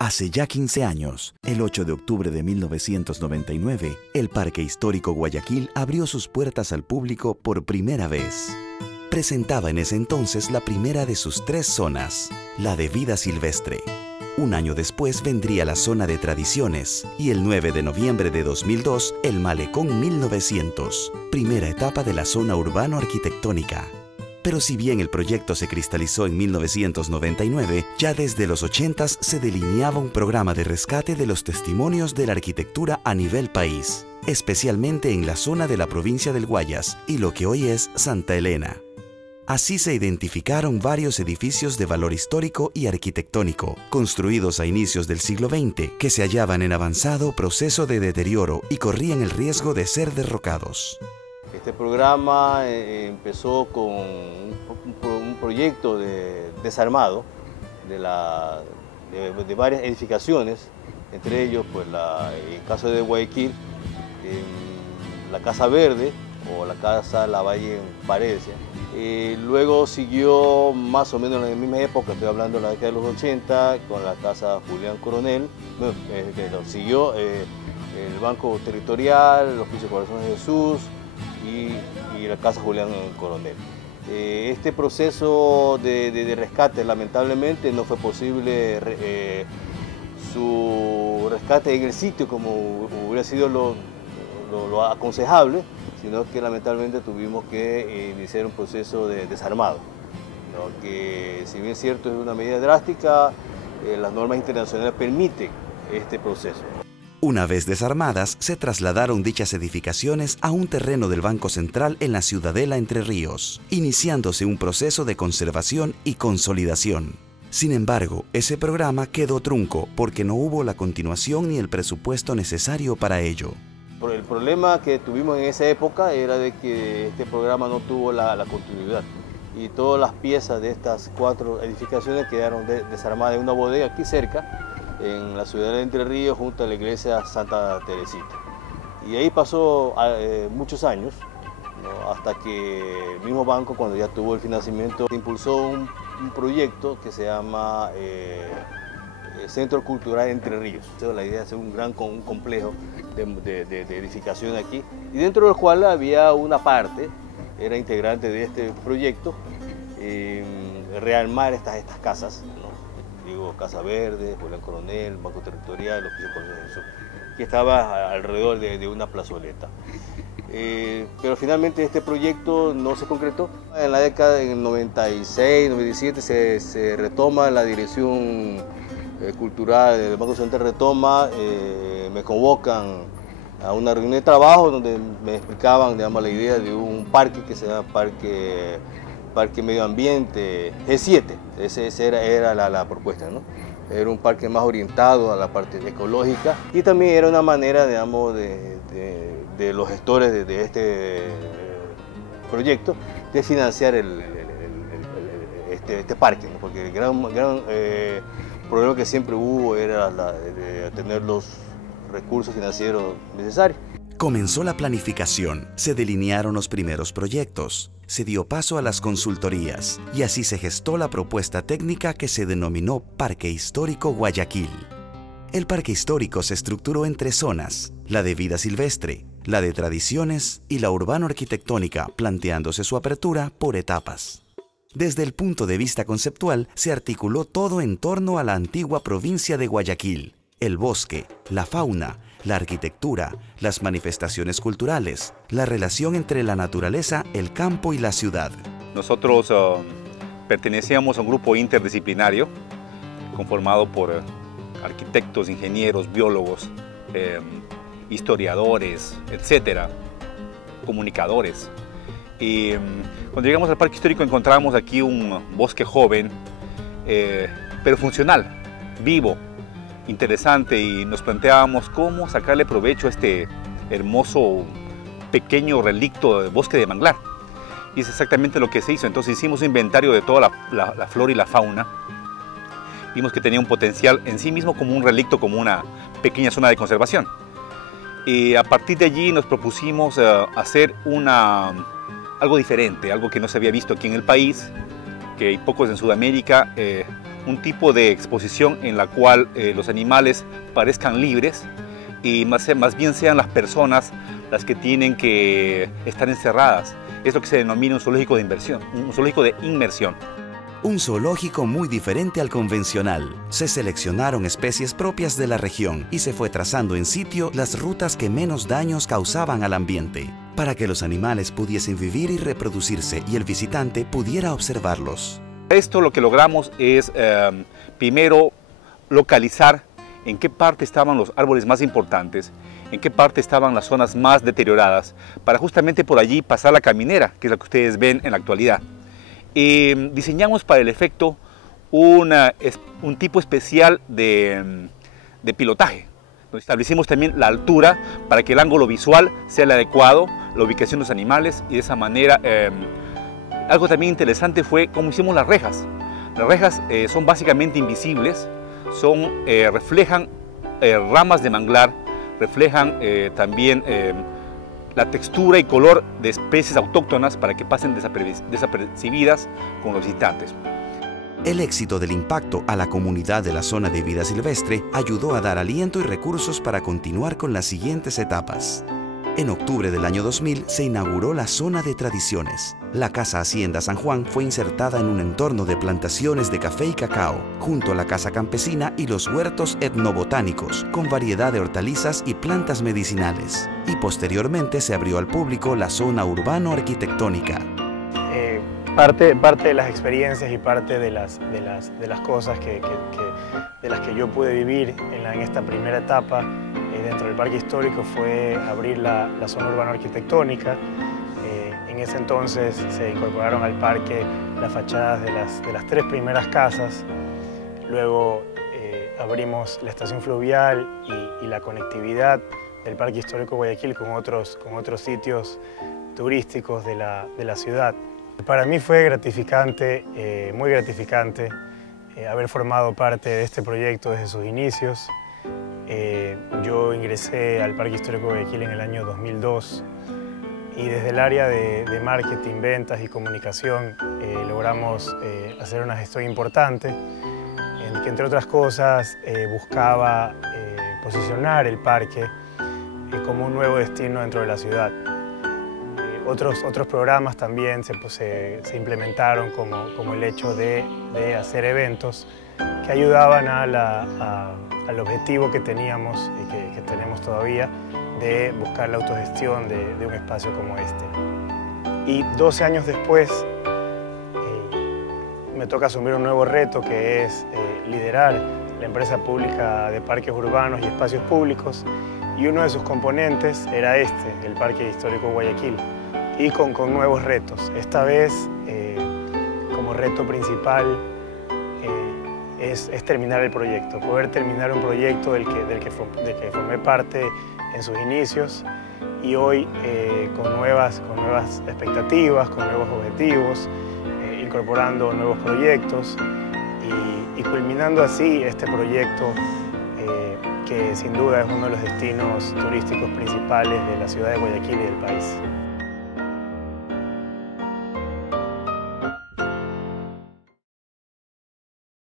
Hace ya 15 años, el 8 de octubre de 1999, el Parque Histórico Guayaquil abrió sus puertas al público por primera vez. Presentaba en ese entonces la primera de sus 3 zonas, la de vida silvestre. Un año después vendría la zona de tradiciones y el 9 de noviembre de 2002, el Malecón 1900, primera etapa de la zona urbano-arquitectónica. Pero si bien el proyecto se cristalizó en 1999, ya desde los 80s se delineaba un programa de rescate de los testimonios de la arquitectura a nivel país, especialmente en la zona de la provincia del Guayas y lo que hoy es Santa Elena. Así se identificaron varios edificios de valor histórico y arquitectónico, construidos a inicios del siglo XX, que se hallaban en avanzado proceso de deterioro y corrían el riesgo de ser derrocados. Este programa empezó con un proyecto de desarmado de varias edificaciones, entre ellos pues, el caso de Guayaquil, la Casa Verde o la Casa Lavalle en Paredes. Luego siguió más o menos en la misma época, estoy hablando de la década de los 80, con la Casa Julián Coronel, siguió el Banco Territorial, el Hospicio Corazón de Jesús, y la Casa Julián Coronel. Este proceso de rescate lamentablemente no fue posible su rescate en el sitio como hubiera sido lo aconsejable, sino que lamentablemente tuvimos que iniciar un proceso de desarmado, ¿no? Que si bien es cierto es una medida drástica, las normas internacionales permiten este proceso. Una vez desarmadas, se trasladaron dichas edificaciones a un terreno del Banco Central en la Ciudadela Entre Ríos, iniciándose un proceso de conservación y consolidación. Sin embargo, ese programa quedó trunco porque no hubo la continuación ni el presupuesto necesario para ello. El problema que tuvimos en esa época era de que este programa no tuvo la continuidad y todas las piezas de estas 4 edificaciones quedaron desarmadas en una bodega aquí cerca, en la ciudad de Entre Ríos, junto a la iglesia Santa Teresita. Y ahí pasó muchos años, ¿no? Hasta que el mismo banco, cuando ya tuvo el financiamiento, impulsó un proyecto que se llama Centro Cultural Entre Ríos. La idea es hacer un complejo de edificación aquí, y dentro del cual había una parte, era integrante de este proyecto, rearmar estas casas, ¿no? Digo, Casa Verde, Julián Coronel, Banco Territorial, Hospicio Corazón de Jesús, que estaba alrededor de una plazoleta. Pero finalmente este proyecto no se concretó. En la década del 96, 97 se retoma la dirección cultural del Banco Central, me convocan a una reunión de trabajo donde me explicaban, digamos, la idea de un parque que se llama Parque Medio Ambiente G7, esa era la propuesta, ¿no? Era un parque más orientado a la parte ecológica y también era una manera, digamos, de los gestores de este proyecto de financiar este parque, ¿no? Porque el gran problema que siempre hubo era de tener los recursos financieros necesarios. Comenzó la planificación, se delinearon los primeros proyectos, se dio paso a las consultorías y así se gestó la propuesta técnica que se denominó Parque Histórico Guayaquil. El Parque Histórico se estructuró en 3 zonas, la de vida silvestre, la de tradiciones y la urbano-arquitectónica, planteándose su apertura por etapas. Desde el punto de vista conceptual, se articuló todo en torno a la antigua provincia de Guayaquil, el bosque, la fauna, la arquitectura, las manifestaciones culturales, la relación entre la naturaleza, el campo y la ciudad. Nosotros pertenecíamos a un grupo interdisciplinario conformado por arquitectos, ingenieros, biólogos, historiadores, etcétera, comunicadores. Y cuando llegamos al Parque Histórico encontramos aquí un bosque joven, pero funcional, vivo, interesante, y nos planteábamos cómo sacarle provecho a este hermoso pequeño relicto de bosque de manglar. Y es exactamente lo que se hizo. Entonces hicimos un inventario de toda la flora y la fauna. Vimos que tenía un potencial en sí mismo como un relicto, como una pequeña zona de conservación. Y a partir de allí nos propusimos hacer algo diferente, algo que no se había visto aquí en el país, que hay pocos en Sudamérica, un tipo de exposición en la cual los animales parezcan libres y más bien sean las personas las que tienen que estar encerradas. Es lo que se denomina un zoológico de inversión, un zoológico de inmersión. Un zoológico muy diferente al convencional. Se seleccionaron especies propias de la región y se fue trazando en sitio las rutas que menos daños causaban al ambiente, para que los animales pudiesen vivir y reproducirse y el visitante pudiera observarlos. Esto lo que logramos es, primero, localizar en qué parte estaban los árboles más importantes, en qué parte estaban las zonas más deterioradas, para justamente por allí pasar la caminera, que es la que ustedes ven en la actualidad. Diseñamos para el efecto un tipo especial de pilotaje. Establecimos también la altura para que el ángulo visual sea el adecuado, la ubicación de los animales y de esa manera algo también interesante fue cómo hicimos las rejas. Las rejas son básicamente invisibles, reflejan ramas de manglar, reflejan también la textura y color de especies autóctonas para que pasen desapercibidas con los visitantes. El éxito del impacto a la comunidad de la zona de vida silvestre ayudó a dar aliento y recursos para continuar con las siguientes etapas. En octubre del año 2000 se inauguró la zona de tradiciones. La Casa Hacienda San Juan fue insertada en un entorno de plantaciones de café y cacao, junto a la Casa Campesina y los huertos etnobotánicos, con variedad de hortalizas y plantas medicinales. Y posteriormente se abrió al público la zona urbano-arquitectónica. Parte de las experiencias y parte de las cosas de las que yo pude vivir en esta primera etapa dentro del parque histórico fue abrir la zona urbano-arquitectónica. En ese entonces se incorporaron al parque las fachadas de las 3 primeras casas. Luego abrimos la estación fluvial y la conectividad del parque histórico Guayaquil con otros sitios turísticos de la ciudad. Para mí fue gratificante, muy gratificante, haber formado parte de este proyecto desde sus inicios. Yo ingresé al Parque Histórico Guayaquil en el año 2002 y desde el área de marketing, ventas y comunicación logramos hacer una gestión importante que entre otras cosas buscaba posicionar el parque como un nuevo destino dentro de la ciudad. Otros programas también se implementaron como el hecho de hacer eventos que ayudaban al objetivo que teníamos y que tenemos todavía de buscar la autogestión de un espacio como este. Y 12 años después me toca asumir un nuevo reto que es liderar la empresa pública de parques urbanos y espacios públicos y uno de sus componentes era el Parque Histórico Guayaquil y con nuevos retos. Esta vez como reto principal es terminar el proyecto, poder terminar un proyecto del que formé parte en sus inicios y hoy con nuevas expectativas, con nuevos objetivos, incorporando nuevos proyectos y culminando así este proyecto que sin duda es uno de los destinos turísticos principales de la ciudad de Guayaquil y del país.